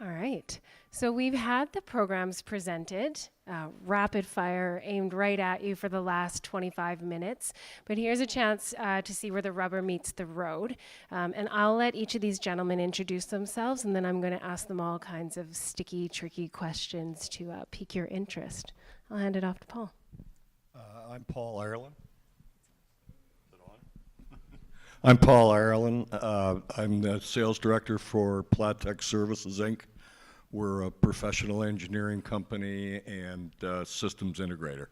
All right. So we've had the programs presented, rapid fire, aimed right at you for the last 25 minutes. But here's a chance to see where the rubber meets the road. And I'll let each of these gentlemen introduce themselves, and then I'm going to ask them all kinds of sticky, tricky questions to pique your interest. I'll hand it off to Paul. I'm Paul Ireland. I'm Paul Ireland. I'm the sales director for Platek Services, Inc. We're a professional engineering company and systems integrator.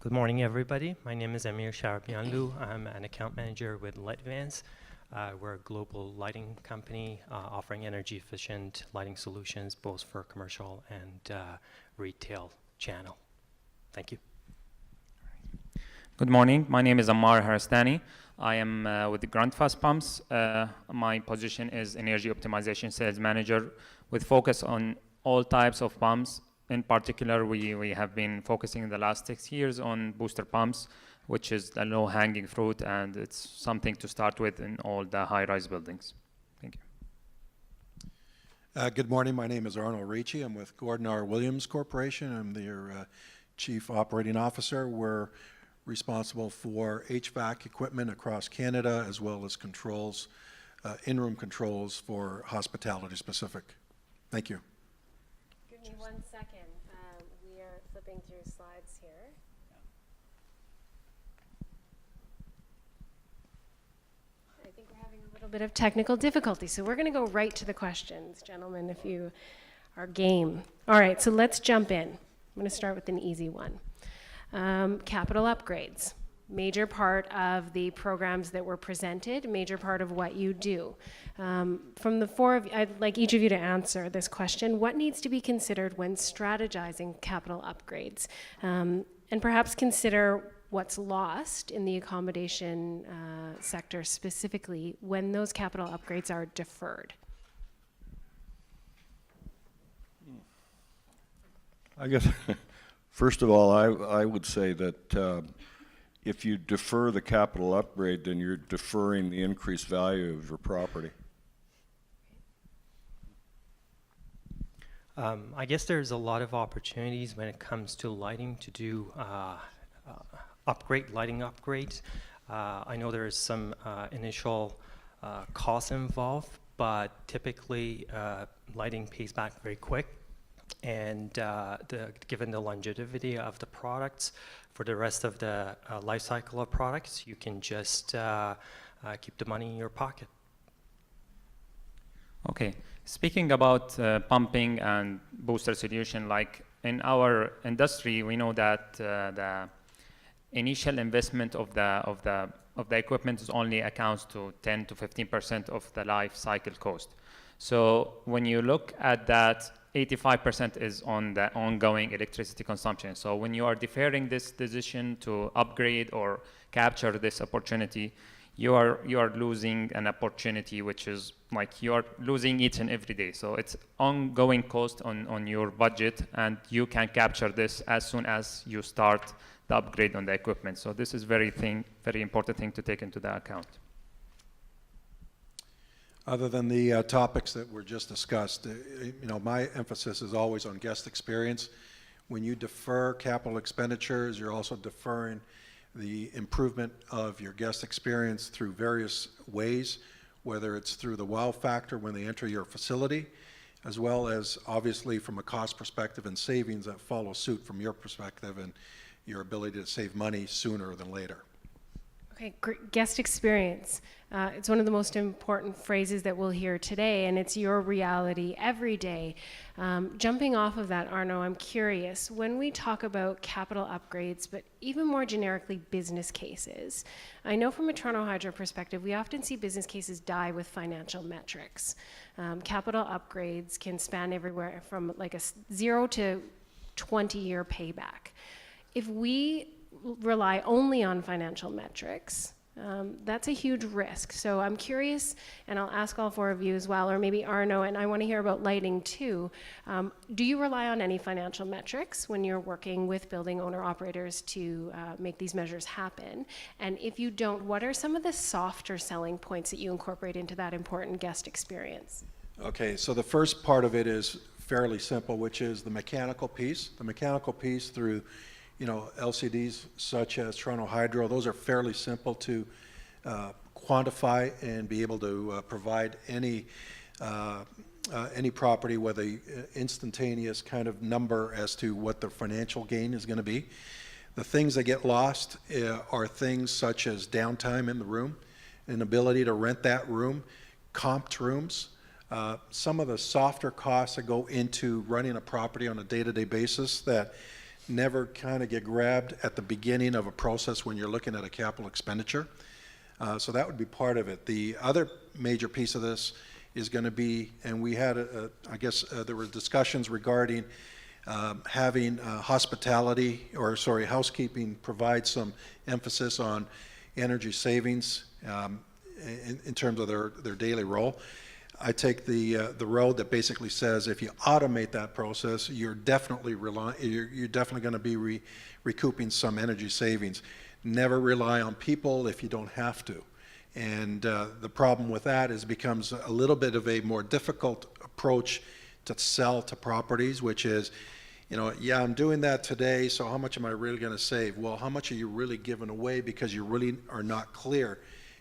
Good morning, everybody. My name is Amir Sharabianloo. I'm an account manager with Ledvance. We're a global lighting company offering energy-efficient lighting solutions both for commercial and retail channel. Thank you. Good morning. My name is Ammar Harastani. I am with the GRUNDFOS pumps. My position is energy optimization sales manager with focus on all types of pumps. In particular, we have been focusing in the last 6 years on booster pumps, which is the low-hanging fruit, and it's something to start with in all the high-rise buildings. Thank you. Good morning. My name is Arnold Ricci. I'm with Gordon R. Williams Corporation. I'm their Chief Operating Officer. We're responsible for HVAC equipment across Canada, as well as controls, in-room controls for hospitality specific. Thank you. Give me 1 second. We are flipping through slides here. I think we're having a little bit of technical difficulty, so we're going to go right to the questions, gentlemen, if you are game. All right, so let's jump in. I'm going to start with an easy one. Capital upgrades, major part of the programs that were presented, major part of what you do. From the four of you, I'd like each of you to answer this question. What needs to be considered when strategizing capital upgrades? And perhaps consider what's lost in the accommodation sector specifically when those capital upgrades are deferred. I guess, first of all, I would say that if you defer the capital upgrade, then you're deferring the increased value of your property. I guess there's a lot of opportunities when it comes to lighting to do lighting upgrades. I know there is some initial costs involved, but typically lighting pays back very quick. And given the longevity of the products, for the rest of the life cycle of products, you can just keep the money in your pocket. Okay, speaking about pumping and booster solution, like in our industry, we know that the initial investment of the equipment is only accounts to 10 to 15% of the life cycle cost. So when you look at that, 85% is on the ongoing electricity consumption. So when you are deferring this decision to upgrade or capture this opportunity, you are losing an opportunity which is like you are losing each and every day. So it's ongoing cost on your budget, and you can capture this as soon as you start the upgrade on the equipment. So this is very important thing to take into the account. Other than the topics that were just discussed, my emphasis is always on guest experience. When you defer capital expenditures, you're also deferring the improvement of your guest experience through various ways, whether it's through the wow factor when they enter your facility, as well as obviously from a cost perspective and savings that follow suit from your perspective and your ability to save money sooner than later. Okay, guest experience. It's one of the most important phrases that we'll hear today, and it's your reality every day. Jumping off of that, Arno, I'm curious, when we talk about capital upgrades, but even more generically business cases, I know from a Toronto Hydro perspective, we often see business cases die with financial metrics. Capital upgrades can span everywhere from like a 0 to 20-year payback. If we rely only on financial metrics, that's a huge risk. So I'm curious, and I'll ask all four of you as well, or maybe Arno, and I want to hear about lighting too. Do you rely on any financial metrics when you're working with building owner-operators to make these measures happen? And if you don't, what are some of the softer selling points that you incorporate into that important guest experience? Okay, so the first part of it is fairly simple, which is the mechanical piece. The mechanical piece through, LCDs such as Toronto Hydro, those are fairly simple to quantify and be able to provide any property with a instantaneous kind of number as to what the financial gain is going to be. The things that get lost are things such as downtime in the room, an ability to rent that room, comped rooms, some of the softer costs that go into running a property on a day-to-day basis that never kind of get grabbed at the beginning of a process when you're looking at a capital expenditure. So that would be part of it. The other major piece of this is going to be, and we had, there were discussions regarding having housekeeping provide some emphasis on energy savings in terms of their daily role. I take the road that basically says if you automate that process, you're definitely going to be recouping some energy savings. Never rely on people if you don't have to. And the problem with that is becomes a little bit of a more difficult approach to sell to properties, which is, yeah, I'm doing that today, so how much am I really going to save? Well, how much are you really giving away because you really are not clear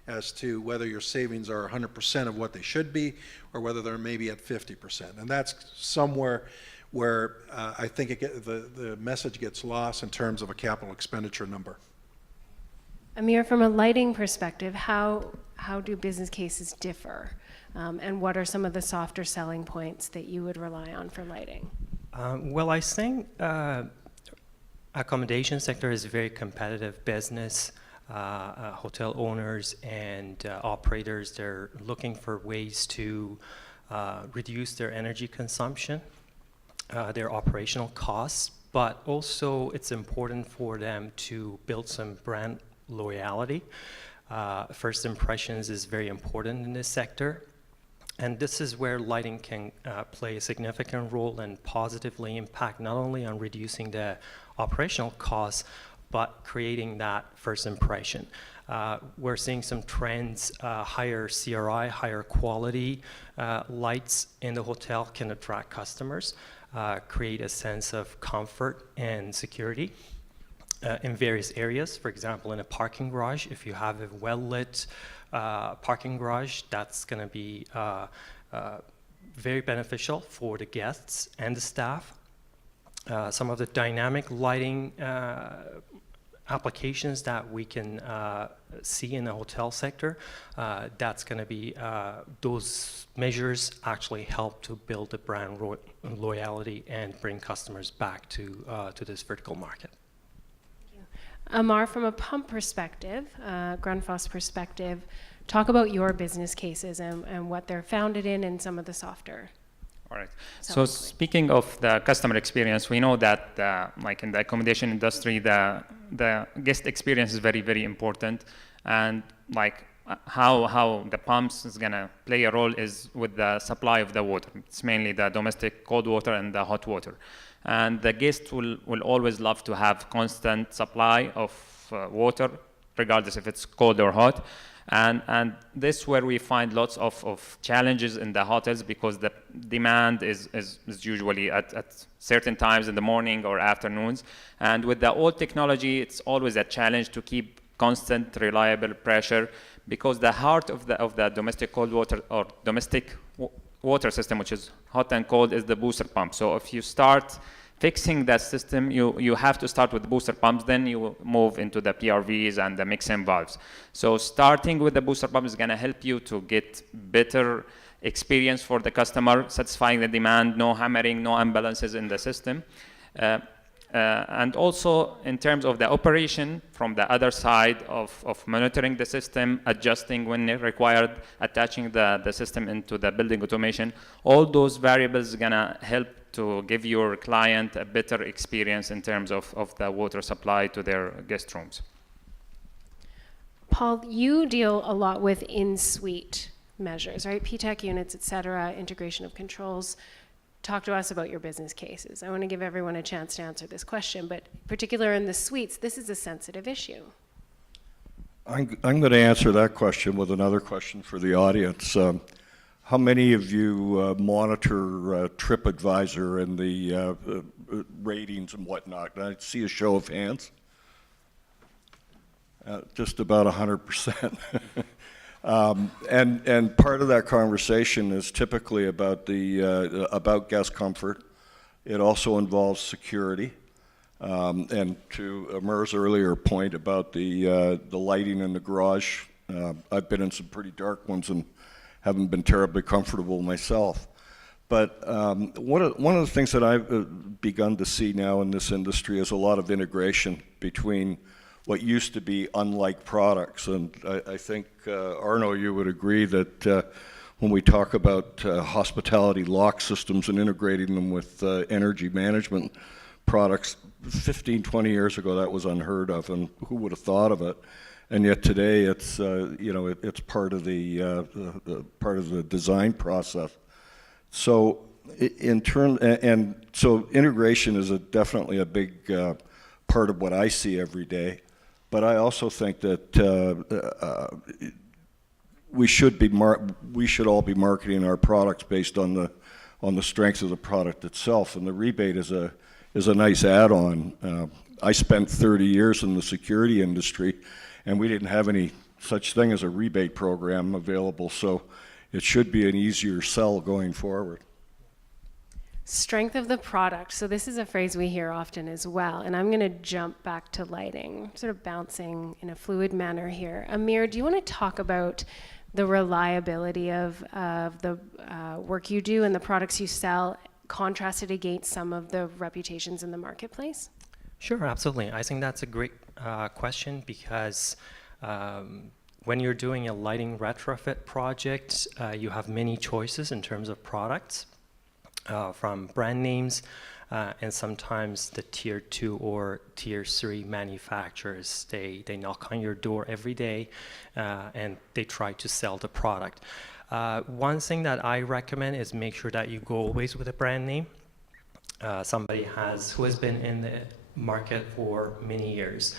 as to whether your savings are 100% of what they should be or whether they're maybe at 50%. And that's somewhere where I think the message gets lost in terms of a capital expenditure number. Amir, from a lighting perspective, how do business cases differ? And what are some of the softer selling points that you would rely on for lighting? Well, I think accommodation sector is a very competitive business. Hotel owners and operators, they're looking for ways to reduce their energy consumption, their operational costs, but also it's important for them to build some brand loyalty. First impressions is very important in this sector. And this is where lighting can play a significant role and positively impact not only on reducing the operational costs, but creating that first impression. We're seeing some trends, higher CRI, higher quality lights in the hotel can attract customers, create a sense of comfort and security in various areas. For example, in a parking garage, if you have a well-lit parking garage, that's going to be very beneficial for the guests and the staff. Some of the dynamic lighting applications that we can see in the hotel sector, that's going to be, those measures actually help to build the brand loyalty and bring customers back to this vertical market. Ammar, from a pump perspective, GRUNDFOS perspective, talk about your business cases and what they're founded in and some of the softer. All right. So speaking of the customer experience, we know that like in the accommodation industry, the guest experience is very, very important. And like how the pumps is going to play a role is with the supply of the water. It's mainly the domestic cold water and the hot water. And the guest will always love to have constant supply of water, regardless if it's cold or hot. And this is where we find lots of challenges in the hotels because the demand is usually at certain times in the morning or afternoons. And with the old technology, it's always a challenge to keep constant, reliable pressure because the heart of the domestic cold water or domestic water system, which is hot and cold, is the booster pump. So if you start fixing that system, you have to start with the booster pumps, then you move into the PRVs and the mix-in valves. So starting with the booster pump is going to help you to get better experience for the customer, satisfying the demand, no hammering, no imbalances in the system. And also in terms of the operation from the other side of monitoring the system, adjusting when required, attaching the system into the building automation, all those variables are going to help to give your client a better experience in terms of the water supply to their guest rooms. Paul, you deal a lot with in-suite measures, right? PTEC units, et cetera, integration of controls. Talk to us about your business cases. I want to give everyone a chance to answer this question, but particularly in the suites, this is a sensitive issue. I'm going to answer that question with another question for the audience. How many of you monitor TripAdvisor and the ratings and whatnot? I see a show of hands. Just about 100%. And part of that conversation is typically about about guest comfort. It also involves security. And to Ammir's earlier point about the lighting in the garage, I've been in some pretty dark ones and haven't been terribly comfortable myself. But one of the things that I've begun to see now in this industry is a lot of integration between what used to be unlike products. And I think, Arno, you would agree that when we talk about hospitality lock systems and integrating them with energy management products, 15, 20 years ago, that was unheard of, and who would have thought of it? And yet today, it's it's part of the design process. So so integration is definitely a big part of what I see every day. But I also think that we should all be marketing our products based on the strength of the product itself, and the rebate is a nice add-on. I spent 30 years in the security industry, and we didn't have any such thing as a rebate program available, so it should be an easier sell going forward. Strength of the product. So this is a phrase we hear often as well. And I'm going to jump back to lighting, sort of bouncing in a fluid manner here. Amir, do you want to talk about the reliability of the work you do and the products you sell, contrasted against some of the reputations in the marketplace? Sure, absolutely. I think that's a great question because when you're doing a lighting retrofit project, you have many choices in terms of products. From brand names and sometimes the tier 2 or tier 3 manufacturers. They knock on your door every day and they try to sell the product. One thing that I recommend is make sure that you go always with a brand name. Somebody who has been in the market for many years.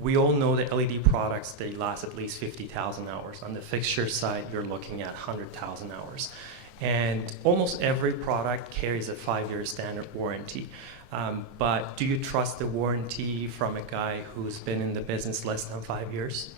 We all know that LED products, they last at least 50,000 hours. On the fixture side, you're looking at 100,000 hours. And almost every product carries a 5-year standard warranty. But do you trust the warranty from a guy who's been in the business less than 5 years?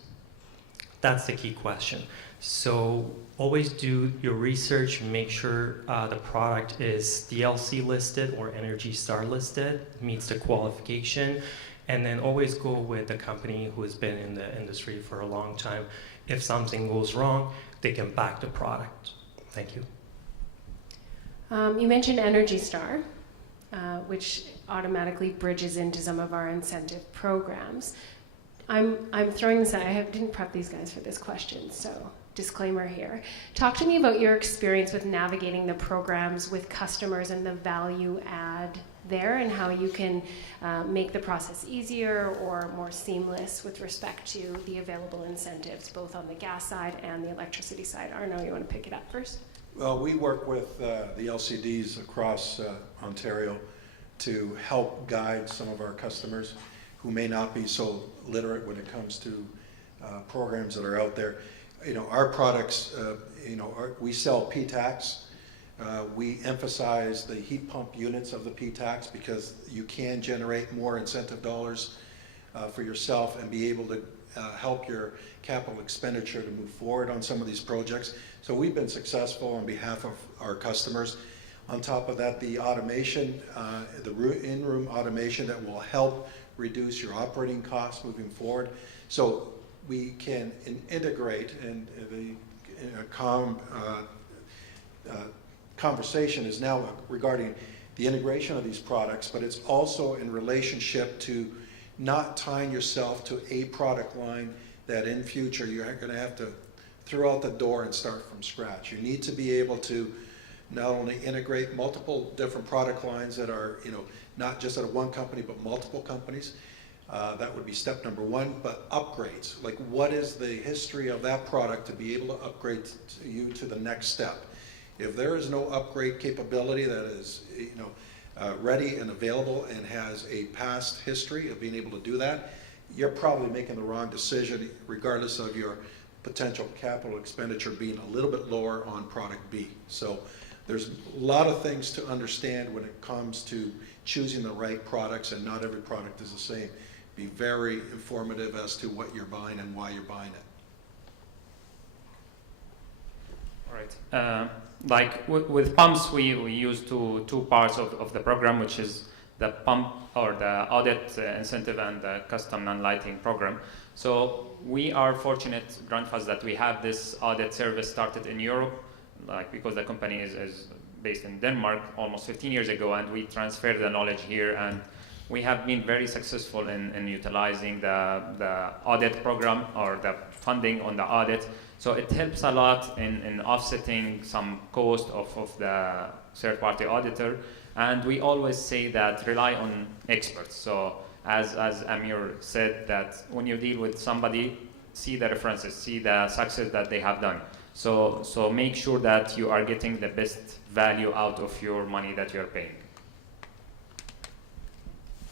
That's the key question. So always do your research, make sure the product is DLC listed or Energy Star listed, meets the qualification, and then always go with the company who has been in the industry for a long time. If something goes wrong, they can back the product. Thank you. You mentioned Energy Star, which automatically bridges into some of our incentive programs. I'm throwing this out. I didn't prep these guys for this question, so disclaimer here. Talk to me about your experience with navigating the programs with customers and the value add there, and how you can make the process easier or more seamless with respect to the available incentives, both on the gas side and the electricity side. Arno, you want to pick it up first? Well, we work with the LCDs across Ontario to help guide some of our customers who may not be so literate when it comes to programs that are out there. You know, our products, we sell P-tax. We emphasize the heat pump units of the P-tax because you can generate more incentive dollars for yourself and be able to help your capital expenditure to move forward on some of these projects. So we've been successful on behalf of our customers. On top of that, the automation, the in-room automation that will help reduce your operating costs moving forward. So we can integrate, and the conversation is now regarding the integration of these products, but it's also in relationship to not tying yourself to a product line that in future you're going to have to throw out the door and start from scratch. You need to be able to not only integrate multiple different product lines that are, not just at one company, but multiple companies. That would be step number one, but upgrades. Like, what is the history of that product to be able to upgrade you to the next step? If there is no upgrade capability that is, ready and available and has a past history of being able to do that, you're probably making the wrong decision regardless of your potential capital expenditure being a little bit lower on product B. So there's a lot of things to understand when it comes to choosing the right products, and not every product is the same. Be very informative as to what you're buying and why you're buying it. All right. Like with pumps, we use two parts of the program, which is the pump or the audit incentive and the custom non-lighting program. So we are fortunate, GRUNDFOS, that we have this audit service started in Europe, like because the company is based in Denmark almost 15 years ago, and we transferred the knowledge here, and we have been very successful in utilizing the audit program or the funding on the audit. So it helps a lot in offsetting some cost of the third-party auditor. And we always say that rely on experts. So as Amir said, that when you deal with somebody, see the references, see the success that they have done. So make sure that you are getting the best value out of your money that you're paying.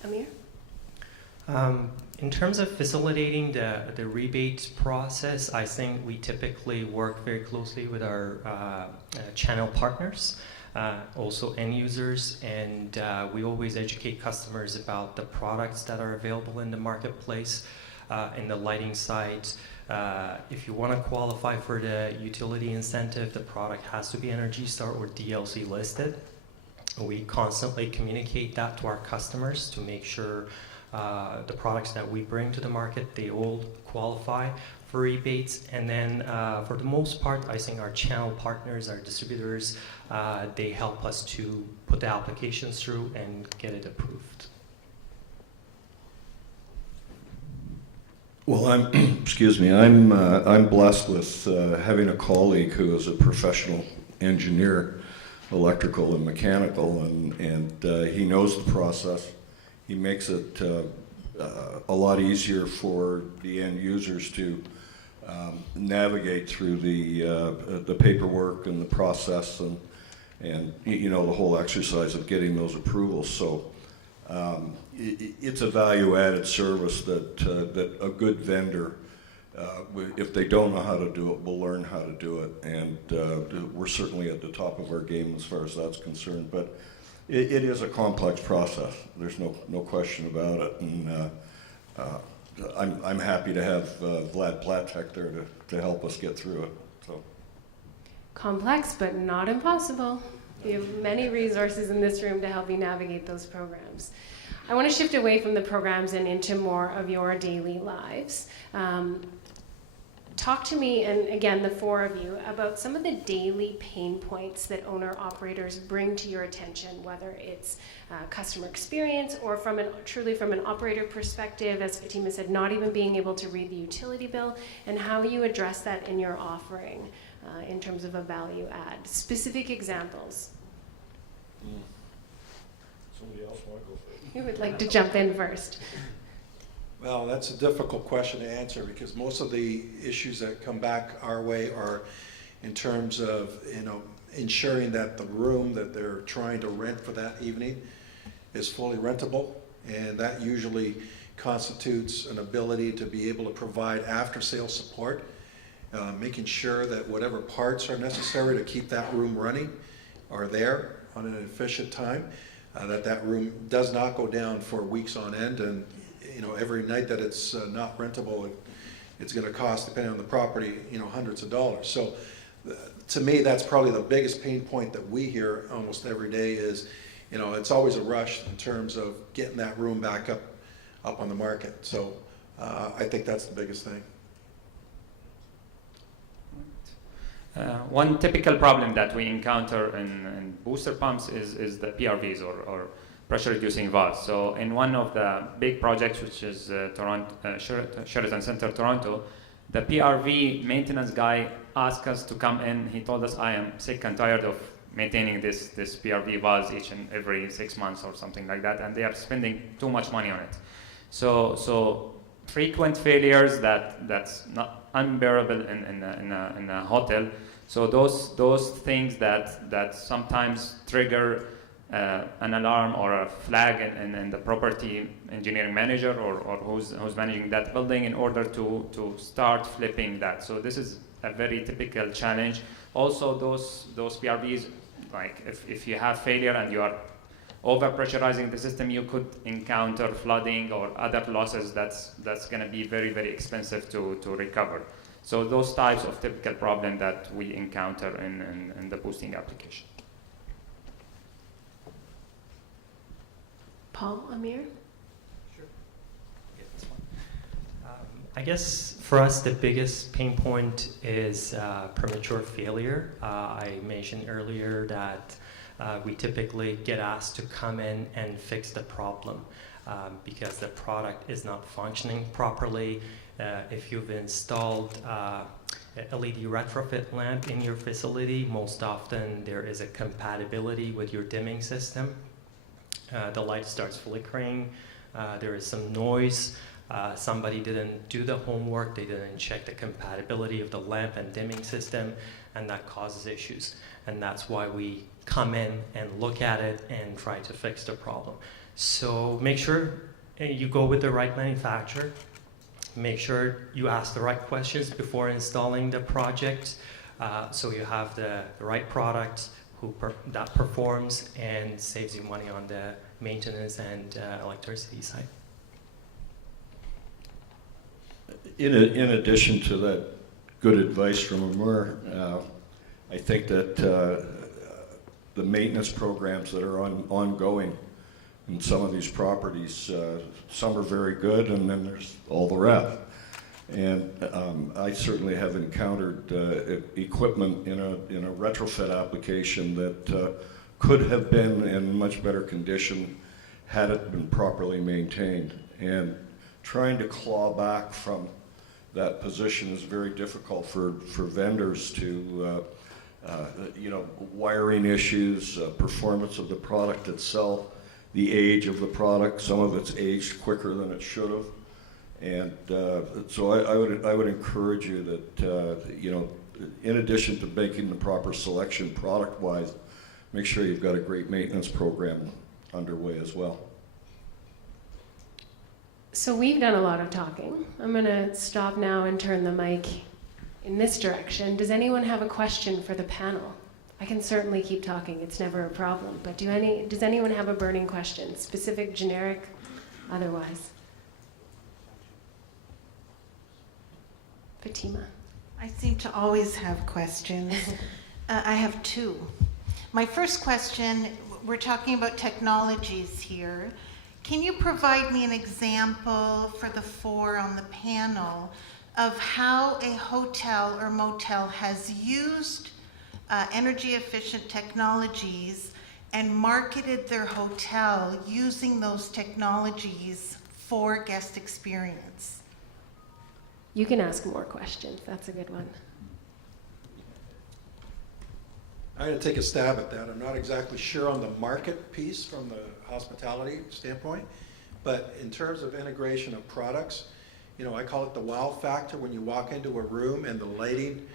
Amir? In terms of facilitating the rebate process, I think we typically work very closely with our channel partners, also end users, and we always educate customers about the products that are available in the marketplace. In the lighting side, if you want to qualify for the utility incentive, the product has to be Energy Star or DLC listed. We constantly communicate that to our customers to make sure the products that we bring to the market, they all qualify for rebates. And then for the most part, I think our channel partners, our distributors, they help us to put the applications through and get it approved. Well, excuse me, I'm blessed with having a colleague who is a professional engineer, electrical and mechanical, and he knows the process. He makes it a lot easier for the end users to navigate through the paperwork and the process and you know, the whole exercise of getting those approvals. So it's a value-added service that a good vendor, if they don't know how to do it, will learn how to do it. And we're certainly at the top of our game as far as that's concerned. But it is a complex process. There's no question about it. And I'm happy to have Platek there to help us get through it. So. Complex, but not impossible. We have many resources in this room to help you navigate those programs. I want to shift away from the programs and into more of your daily lives. Talk to me, and again, the four of you, about some of the daily pain points that owner-operators bring to your attention, whether it's customer experience or truly from an operator perspective, as Fatima said, not even being able to read the utility bill, and how you address that in your offering in terms of a value add. Specific examples. Somebody else want to go first? Who would like to jump in first? Well, that's a difficult question to answer because most of the issues that come back our way are in terms of, you know, ensuring that the room that they're trying to rent for that evening is fully rentable, and that usually constitutes an ability to be able to provide after-sale support, making sure that whatever parts are necessary to keep that room running are there on an efficient time, that room does not go down for weeks on end, and you know, every night that it's not rentable, it's going to cost, depending on the property, you know, hundreds of dollars. So to me, that's probably the biggest pain point that we hear almost every day is, you know, it's always a rush in terms of getting that room back up on the market. So I think that's the biggest thing. One typical problem that we encounter in booster pumps is the PRVs or pressure reducing valves. So in one of the big projects, which is Sheraton Center, Toronto, the PRV maintenance guy asked us to come in. He told us, I am sick and tired of maintaining this PRV valves each and every 6 months or something like that, and they are spending too much money on it. So frequent failures that's not unbearable in a hotel. So those things that sometimes trigger an alarm or a flag in the property engineering manager or who's managing that building in order to start flipping that. So this is a very typical challenge. Also, those PRVs, like if you have failure and you are over pressurizing the system, you could encounter flooding or other losses that's going to be very, very expensive to recover. So those types of typical problem that we encounter in the boosting application. Paul, Amir? I guess for us, the biggest pain point is premature failure. I mentioned earlier that we typically get asked to come in and fix the problem because the product is not functioning properly. If you've installed LED retrofit lamp in your facility, most often there is a compatibility with your dimming system. The light starts flickering, there is some noise. Somebody didn't do the homework, they didn't check the compatibility of the lamp and dimming system, and that causes issues. And that's why we come in and look at it and try to fix the problem. So make sure you go with the right manufacturer. Make sure you ask the right questions before installing the project, so you have the right product that performs and saves you money on the maintenance and electricity side. In addition to that good advice from Ammar, I think that the maintenance programs that are ongoing in some of these properties, some are very good, and then there's all the rest. And I certainly have encountered equipment in a retrofit application that could have been in much better condition had it been properly maintained. And trying to claw back from that position is very difficult for vendors to, wiring issues, performance of the product itself, the age of the product. Some of it's aged quicker than it should have. And so I would encourage you that, in addition to making the proper selection product-wise, make sure you've got a great maintenance program underway as well. So we've done a lot of talking. I'm going to stop now and turn the mic in this direction. Does anyone have a question for the panel? I can certainly keep talking. It's never a problem. But does anyone have a burning question? Specific, generic, otherwise? Fatima. I seem to always have questions. I have two. My first question, we're talking about technologies here. Can you provide me an example for the four on the panel of how a hotel or motel has used energy efficient technologies and marketed their hotel using those technologies for guest experience? You can ask more questions. That's a good one. I'm going to take a stab at that. I'm not exactly sure on the market piece from the hospitality standpoint, but in terms of integration of products, I call it the wow factor when you walk into a room and the lighting,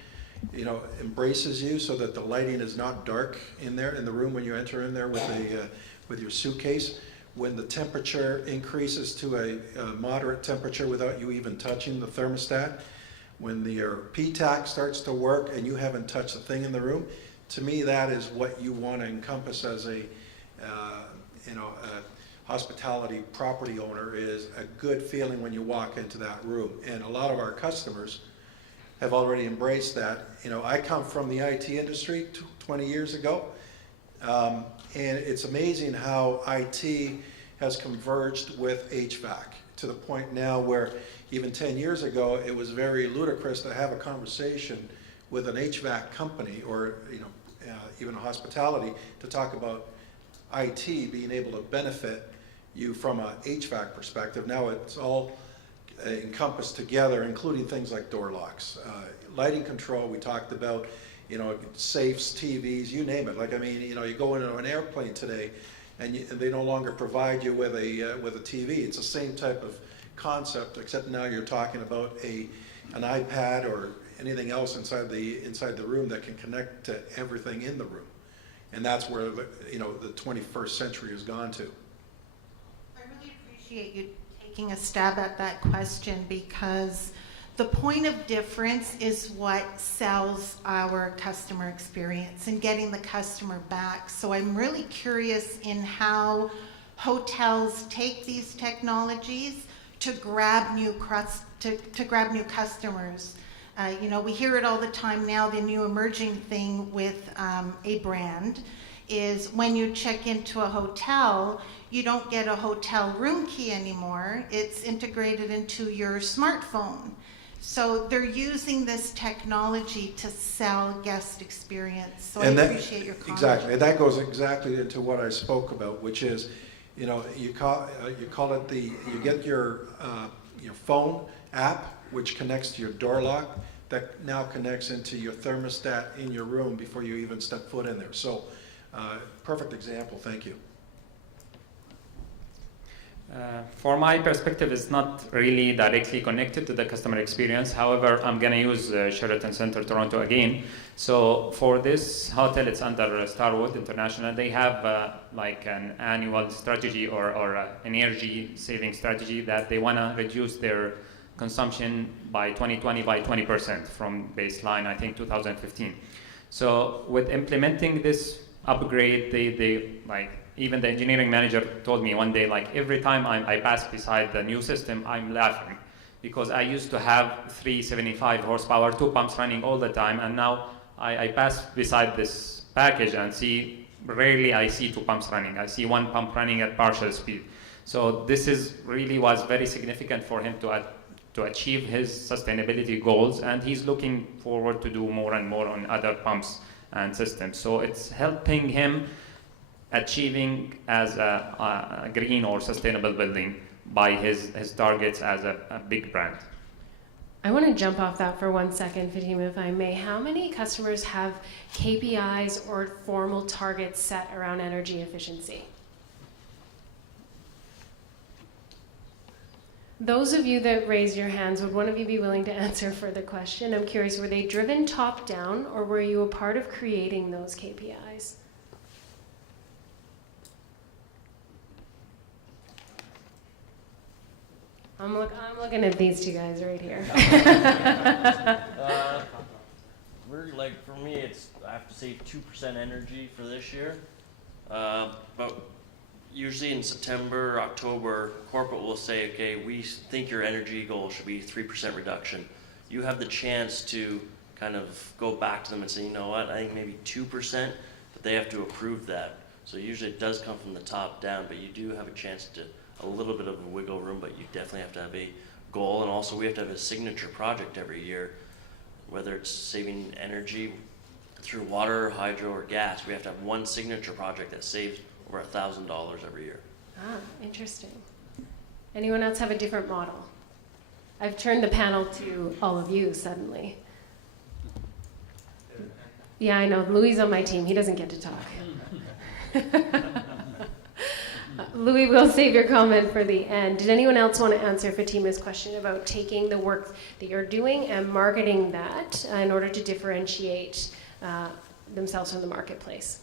embraces you so that the lighting is not dark in there in the room when you enter in there with your suitcase. When the temperature increases to a moderate temperature without you even touching the thermostat, when your PTAC starts to work and you haven't touched a thing in the room, to me that is what you want to encompass as a hospitality property owner, is a good feeling when you walk into that room. And a lot of our customers have already embraced that. I come from the IT industry 20 years ago. And it's amazing how IT has converged with HVAC to the point now where even 10 years ago, it was very ludicrous to have a conversation with an HVAC company or even a hospitality to talk about IT being able to benefit you from a HVAC perspective. Now it's all encompassed together, including things like door locks. Lighting control, we talked about, safes, TVs, you name it. You go into an airplane today and they no longer provide you with a TV. It's the same type of concept, except now you're talking about an iPad or anything else inside the room that can connect to everything in the room. And that's where, the 21st century has gone to. I really appreciate you taking a stab at that question, because the point of difference is what sells our customer experience and getting the customer back. So I'm really curious in how hotels take these technologies to grab new customers. We hear it all the time now. The new emerging thing with a brand is when you check into a hotel, you don't get a hotel room key anymore. It's integrated into your smartphone. So they're using this technology to sell guest experience. So And I appreciate your comment. Exactly, and that goes exactly into what I spoke about, which is, you call it you get your phone app, which connects to your door lock, that now connects into your thermostat in your room before you even step foot in there. So, perfect example, thank you. For my perspective, it's not really directly connected to the customer experience. However, I'm going to use Sheraton Centre Toronto again. So for this hotel, it's under Starwood International. They have like an annual strategy or energy saving strategy that they want to reduce their consumption by 2020 by 20% from baseline, I think, 2015. So with implementing this upgrade, they like, even the engineering manager told me one day, like, every time I pass beside the new system, I'm laughing, because I used to have 375 horsepower, 2 pumps running all the time, and now I pass beside this package and rarely I see 2 pumps running. I see 1 pump running at partial speed. So this was very significant for him to achieve his sustainability goals, and he's looking forward to do more and more on other pumps and systems. So it's helping him achieving as a green or sustainable building by his targets as a big brand. I want to jump off that for 1 second, Fatima, if I may. How many customers have KPIs or formal targets set around energy efficiency? Those of you that raised your hands, would one of you be willing to answer for the question? I'm curious, were they driven top down, or were you a part of creating those KPIs? I'm looking at these 2 guys right here. For me, I have to save 2% energy for this year. But usually in September, October, corporate will say, okay, we think your energy goal should be 3% reduction. You have the chance to kind of go back to them and say, you know what, I think maybe 2%, but they have to approve that. So usually it does come from the top down, but you do have a chance to a little bit of a wiggle room, but you definitely have to have a goal, and also we have to have a signature project every year, whether it's saving energy through water, hydro, or gas. We have to have one signature project that saves over $1,000 every year. Ah, interesting. Anyone else have a different model? I've turned the panel to all of you suddenly. Yeah, I know. Louis is on my team. He doesn't get to talk. Louis, we'll save your comment for the end. Did anyone else want to answer Fatima's question about taking the work that you're doing and marketing that in order to differentiate themselves from the marketplace?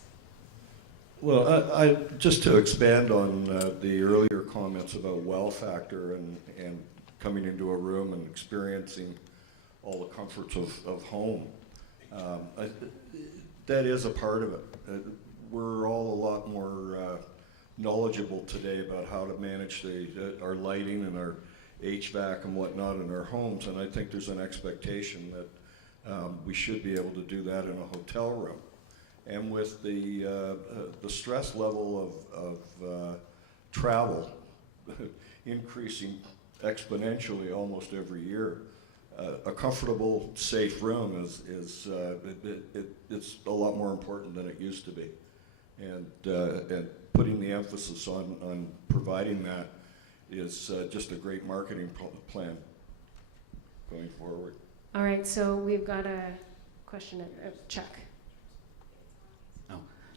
Well, just to expand on the earlier comments about wow factor and coming into a room and experiencing all the comforts of home, that is a part of it. We're all a lot more knowledgeable today about how to manage our lighting and our HVAC and whatnot in our homes, and I think there's an expectation that we should be able to do that in a hotel room. And with the stress level of travel increasing exponentially almost every year, a comfortable, safe room it's a lot more important than it used to be. And putting the emphasis on providing that is just a great marketing plan going forward. All right, so we've got a question, Chuck.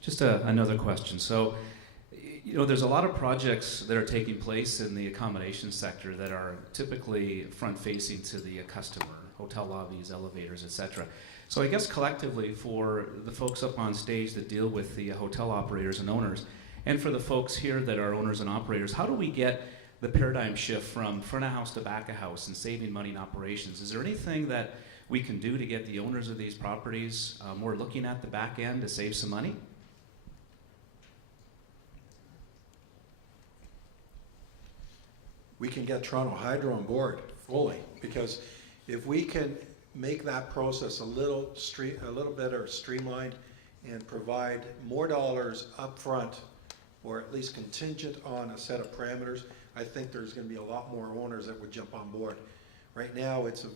Just another question. So, there's a lot of projects that are taking place in the accommodation sector that are typically front-facing to the customer, hotel lobbies, elevators, etc. So I guess collectively for the folks up on stage that deal with the hotel operators and owners, and for the folks here that are owners and operators, how do we get the paradigm shift from front of house to back of house and saving money in operations? Is there anything that we can do to get the owners of these properties more looking at the back end to save some money? We can get Toronto Hydro on board fully, because if we can make that process a little better streamlined and provide more dollars up front, or at least contingent on a set of parameters, I think there's going to be a lot more owners that would jump on board. Right now, it's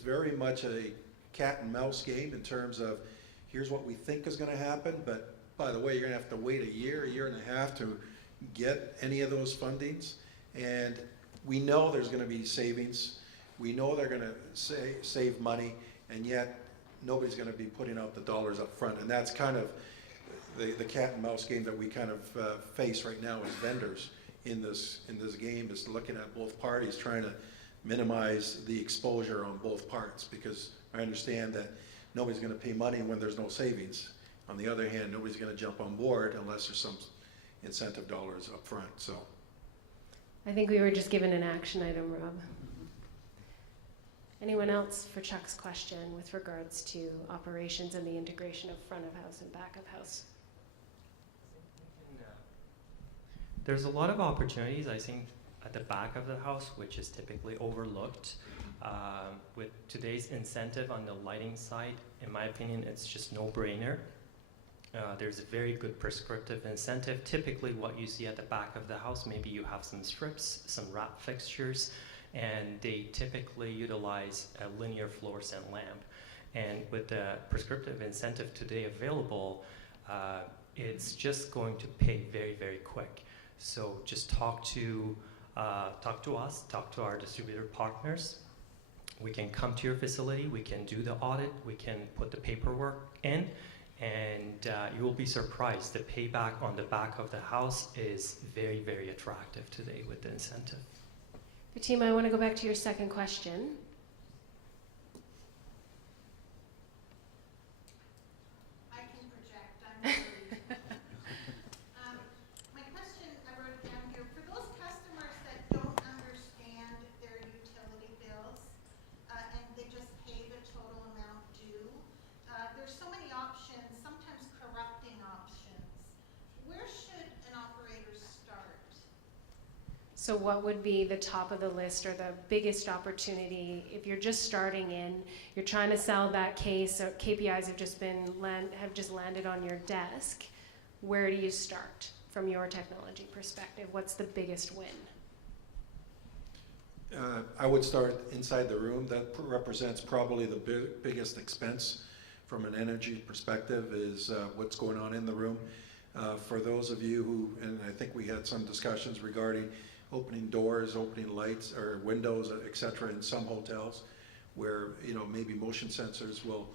very much a cat and mouse game in terms of here's what we think is going to happen, but by the way, you're going to have to wait a year and a half to get any of those fundings. And we know there's going to be savings. We know they're going to save money, and yet nobody's going to be putting out the dollars up front. And that's kind of the cat and mouse game that we kind of face right now as vendors in this game, is looking at both parties, trying to minimize the exposure on both parts, because I understand that nobody's going to pay money when there's no savings. On the other hand, nobody's going to jump on board unless there's some incentive dollars up front. So I think we were just given an action item, Rob. Anyone else for Chuck's question with regards to operations and the integration of front of house and back of house? There's a lot of opportunities, I think, at the back of the house, which is typically overlooked. With today's incentive on the lighting side, in my opinion, it's just no-brainer. There's a very good prescriptive incentive. Typically what you see at the back of the house, maybe you have some strips, some wrap fixtures, and they typically utilize a linear fluorescent lamp. And with the prescriptive incentive today available, it's just going to pay very, very quick. So just talk to us, talk to our distributor partners. We can come to your facility, we can do the audit, we can put the paperwork in, and you will be surprised. The payback on the back of the house is very, very attractive today with the incentive. Fatima, I want to go back to your second question. I can project. I'm ready. My question, I wrote it down here. For those customers that don't understand their utility bills and they just pay the total amount due, there's so many options, sometimes corrupting options. Where should an operator start? So what would be the top of the list or the biggest opportunity if you're just starting in, you're trying to sell that case, so KPIs have just landed on your desk? Where do you start from your technology perspective? What's the biggest win? I would start inside the room. That represents probably the biggest expense from an energy perspective, is what's going on in the room. For those of you who, and I think we had some discussions regarding opening doors, opening lights or windows, et cetera, in some hotels where, maybe motion sensors will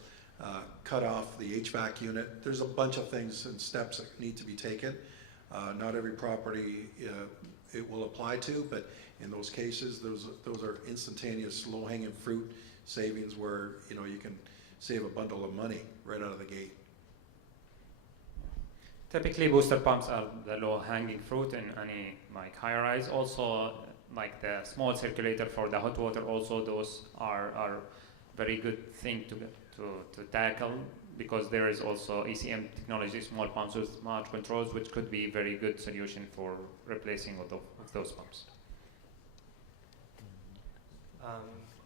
cut off the HVAC unit. There's a bunch of things and steps that need to be taken. Not every property it will apply to, but in those cases, those are instantaneous, low-hanging fruit savings where, you can save a bundle of money right out of the gate. Typically, booster pumps are the low-hanging fruit in any high-rise. Also, like the small circulator for the hot water, also those are very good thing to tackle, because there is also ECM technology, small pumps with smart controls, which could be a very good solution for replacing of those pumps.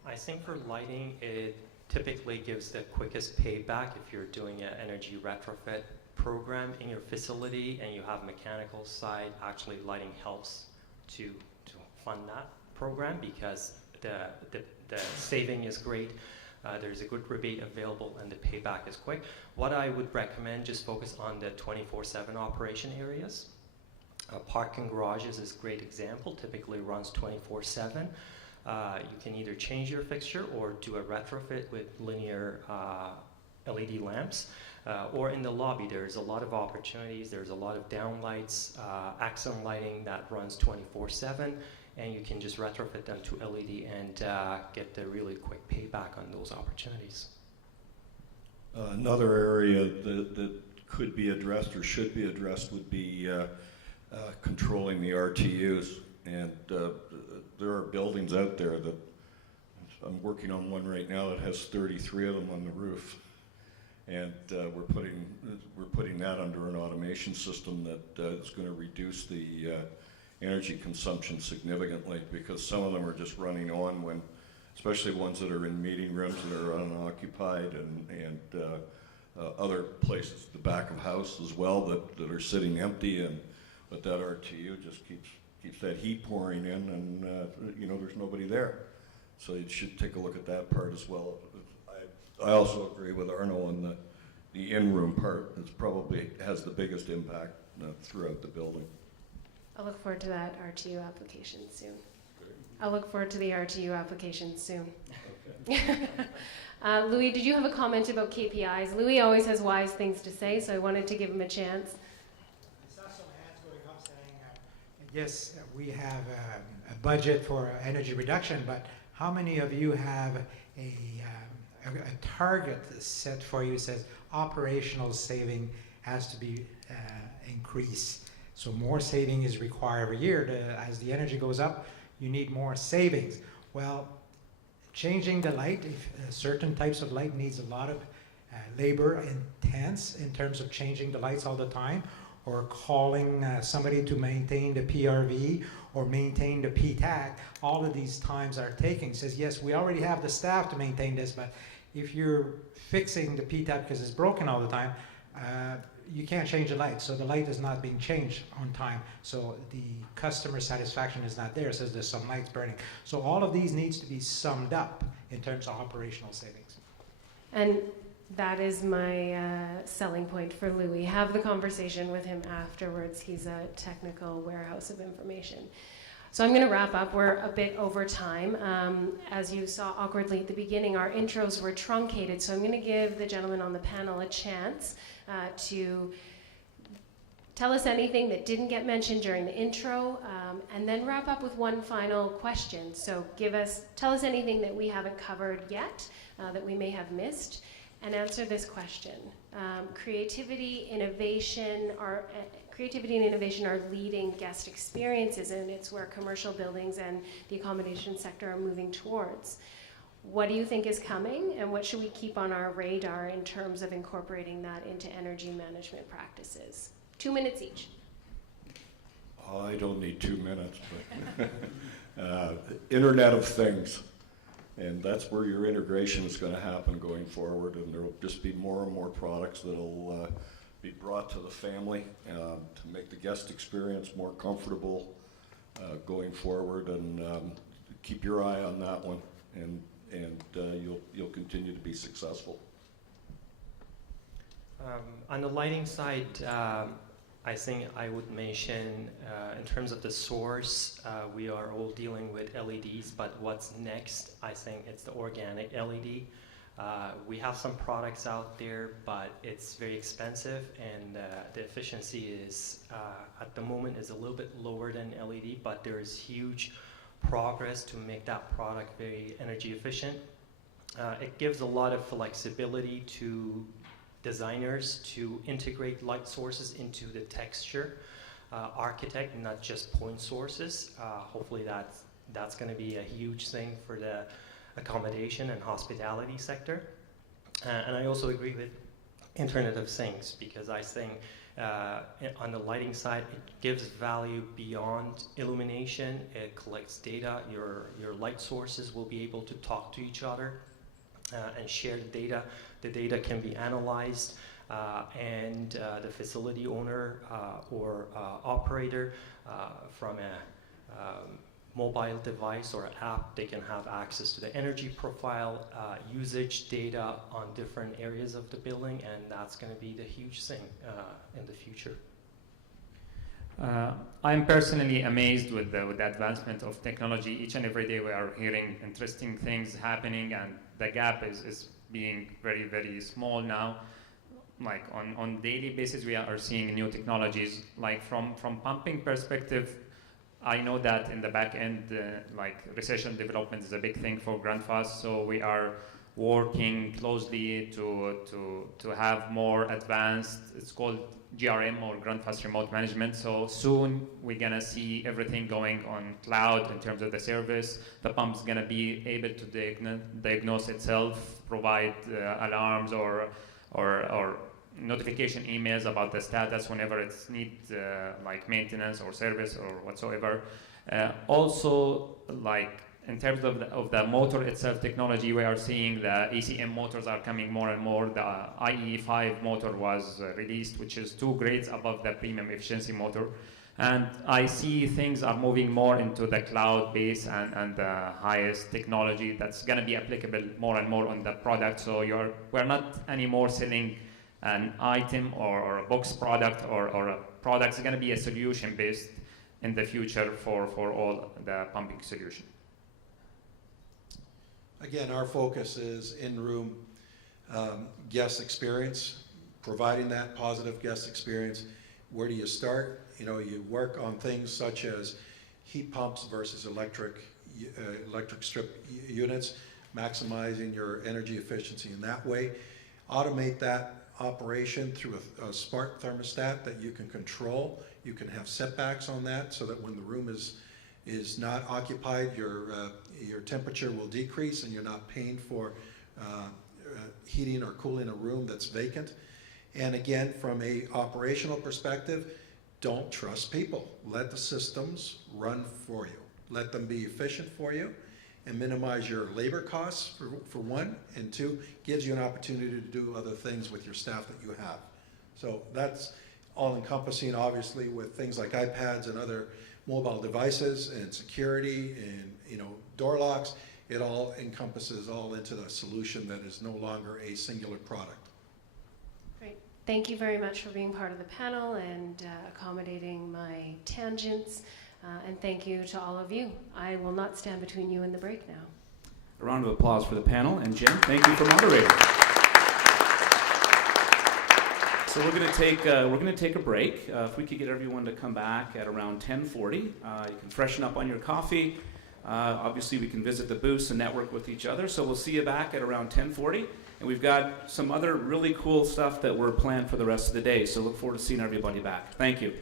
I think for lighting, it typically gives the quickest payback if you're doing an energy retrofit program in your facility and you have mechanical side. Actually, lighting helps to fund that program because the saving is great. There's a good rebate available and the payback is quick. What I would recommend, just focus on the 24/7 operation areas. Parking garages is a great example, typically runs 24/7. You can either change your fixture or do a retrofit with linear LED lamps. Or in the lobby, there's a lot of opportunities. There's a lot of downlights, accent lighting that runs 24/7, and you can just retrofit them to LED and get the really quick payback on those opportunities. Another area that could be addressed or should be addressed would be controlling the RTUs. And there are buildings out there that, I'm working on one right now that has 33 of them on the roof. And we're putting that under an automation system that is going to reduce the energy consumption significantly, because some of them are just running on when, especially ones that are in meeting rooms that are unoccupied, and other places at the back of house as well that are sitting empty, but that RTU just keeps that heat pouring in, and there's nobody there. So you should take a look at that part as well. I also agree with Arno on the in-room part. It's probably has the biggest impact throughout the building. I'll look forward to that RTU application soon. I'll look forward to the RTU application soon. Okay. Louis, did you have a comment about KPIs? Louis always has wise things to say, so I wanted to give him a chance. I saw some hands going up saying, yes, we have a budget for energy reduction, but how many of you have a target set for you that says operational saving has to be increased? So more saving is required every year. As the energy goes up, you need more savings. Well, changing the light, if certain types of light needs a lot of labor intense in terms of changing the lights all the time, or calling somebody to maintain the PRV or maintain the PTAC, all of these times are taking. Says, yes, we already have the staff to maintain this, but if you're fixing the PTAC because it's broken all the time, you can't change the light, so the light is not being changed on time, so the customer satisfaction is not there. It says there's some lights burning. So all of these needs to be summed up in terms of operational savings. And that is my selling point for Louis. Have the conversation with him afterwards. He's a technical warehouse of information. So I'm going to wrap up. We're a bit over time. As you saw awkwardly at the beginning, our intros were truncated, so I'm going to give the gentleman on the panel a chance to tell us anything that didn't get mentioned during the intro, and then wrap up with one final question. So tell us anything that we haven't covered yet, that we may have missed, and answer this question. Creativity and innovation are leading guest experiences, and it's where commercial buildings and the accommodation sector are moving towards. What do you think is coming, and what should we keep on our radar in terms of incorporating that into energy management practices? 2 minutes each. I don't need 2 minutes, but Internet of Things. And that's where your integration is going to happen going forward, and there will just be more and more products that will be brought to the family to make the guest experience more comfortable going forward, and keep your eye on that one, and you'll continue to be successful. On the lighting side, I think I would mention, in terms of the source, we are all dealing with LEDs, but what's next, I think it's the organic LED. We have some products out there, but it's very expensive, and the efficiency is, at the moment, is a little bit lower than LED, but there is huge progress to make that product very energy efficient. It gives a lot of flexibility to designers to integrate light sources into the texture architect, not just point sources. Hopefully that's going to be a huge thing for the accommodation and hospitality sector. And I also agree with Internet of Things, because I think on the lighting side, it gives value beyond illumination. It collects data. Your light sources will be able to talk to each other and share the data. The data can be analyzed, and the facility owner or operator from a mobile device or app, they can have access to the energy profile, usage data on different areas of the building, and that's going to be the huge thing in the future. I'm personally amazed with the advancement of technology. Each and every day we are hearing interesting things happening, and the gap is being very, very small now. Like on daily basis, we are seeing new technologies. Like from pumping perspective, I know that in the back end, like recession development is a big thing for GRUNDFOS, so we are working closely to have more advanced, it's called GRM or GRUNDFOS remote management. So soon we're gonna see everything going on cloud in terms of the service. The pump's gonna be able to diagnose itself, provide alarms or notification emails about the status whenever it's needs like maintenance or service or whatsoever. Also, like in terms of the motor itself technology, we are seeing the ACM motors are coming more and more. The IE5 motor was released, which is 2 grades above the premium efficiency motor. And I see things are moving more into the cloud base and the highest technology that's gonna be applicable more and more on the product. So we're not anymore selling an item or a box product or a product. It's gonna be a solution based in the future for all the pumping solution. Again, our focus is in-room guest experience, providing that positive guest experience. Where do you start? You know, you work on things such as heat pumps versus electric strip units, maximizing your energy efficiency in that way. Automate that operation through a smart thermostat that you can control. You can have setbacks on that so that when the room is not occupied, your temperature will decrease and you're not paying for heating or cooling a room that's vacant. And again, from a operational perspective, don't trust people. Let the systems run for you. Let them be efficient for you and minimize your labor costs for one, and two, gives you an opportunity to do other things with your staff that you have. So that's all encompassing, obviously, with things like iPads and other mobile devices and security and, you know, door locks. It all encompasses all into the solution that is no longer a singular product. Great. Thank you very much for being part of the panel and accommodating my tangents. And thank you to all of you. I will not stand between you and the break now. A round of applause for the panel. And Jen, thank you for moderating. So we're going to take a break. If we could get everyone to come back at around 10:40, you can freshen up on your coffee. Obviously, we can visit the booths and network with each other. So we'll see you back at around 10:40, and we've got some other really cool stuff that we're planned for the rest of the day. So look forward to seeing everybody back. Thank you.